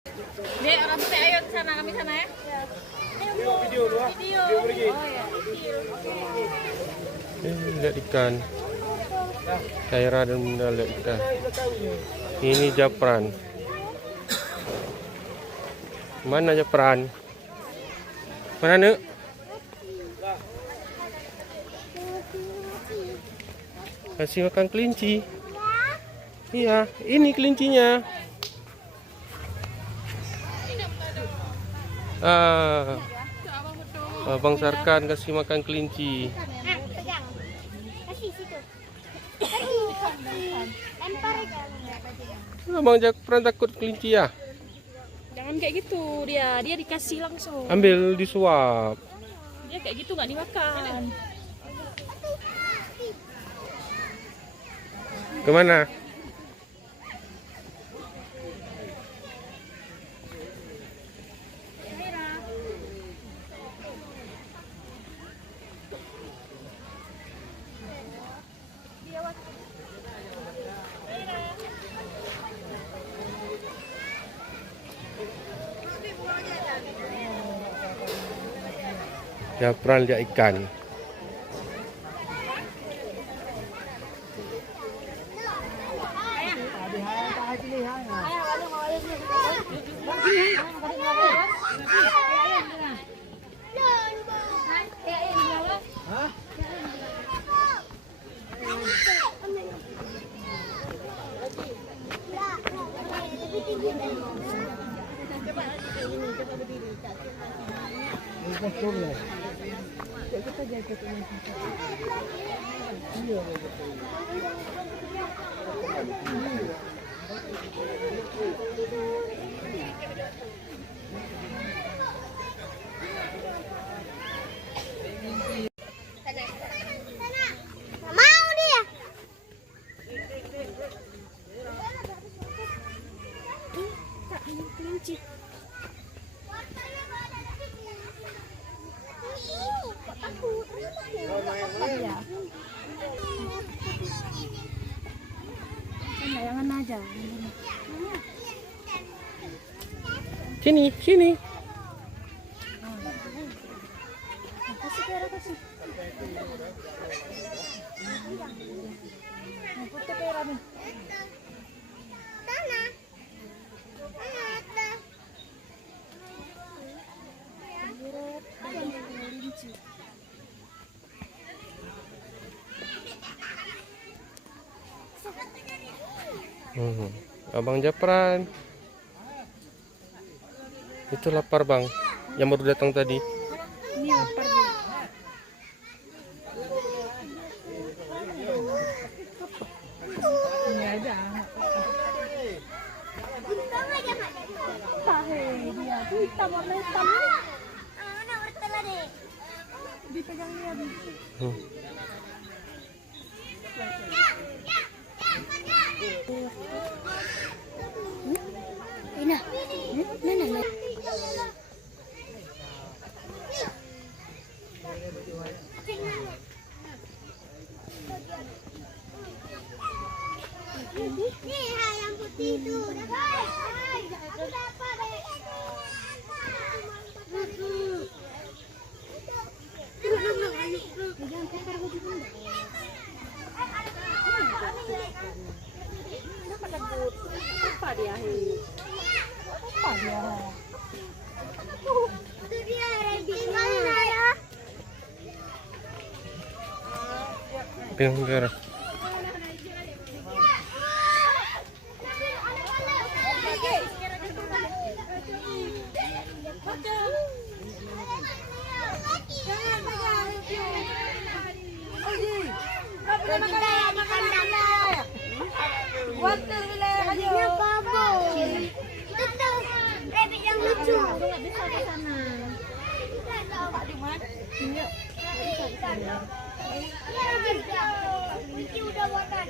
Dek, orang tuh ayo ke sana, kami sana ya. Video dua. Video. pergi. Oh ya, video. Lihat ikan. Caira dan Bunda lihat ikan. Ini japran. Mana japran? Mana Nek? Kasih makan kelinci. Iya, ini kelincinya. Abang Sarkan kasih makan kelinci. Pegang. Kasih situ. Lempar aja. Abang Japran takut kelinci ya? Jangan kayak gitu, dia dikasih langsung. Ambil disuap. Dia kayak gitu nggak dimakan. Kemana? Japran lihat ikan. Mau dia. Kelinci. Layangan aja. Sini, sini. Kasih Tiara, kasih. Putih Tiara nih. Sana. Kelinci. Abang Japran. Itu lapar bang, yang baru datang tadi. Ini lapar dia. Ini aja. Untung aja nggak ada. Pahe dia. Tuh hitam, warna hitam. Mana wortel deh. Dipegang dia. Hmm. Ina. Mana? Nih yang putih itu. Aku dapat deh. Apa dia? Apa dia? Itu dia ready mana ya? Pegang Tiara. Rabbitnya bagus. Itu tuh rabbit yang lucu. Nggak bisa ke sana. Iya, udah makan.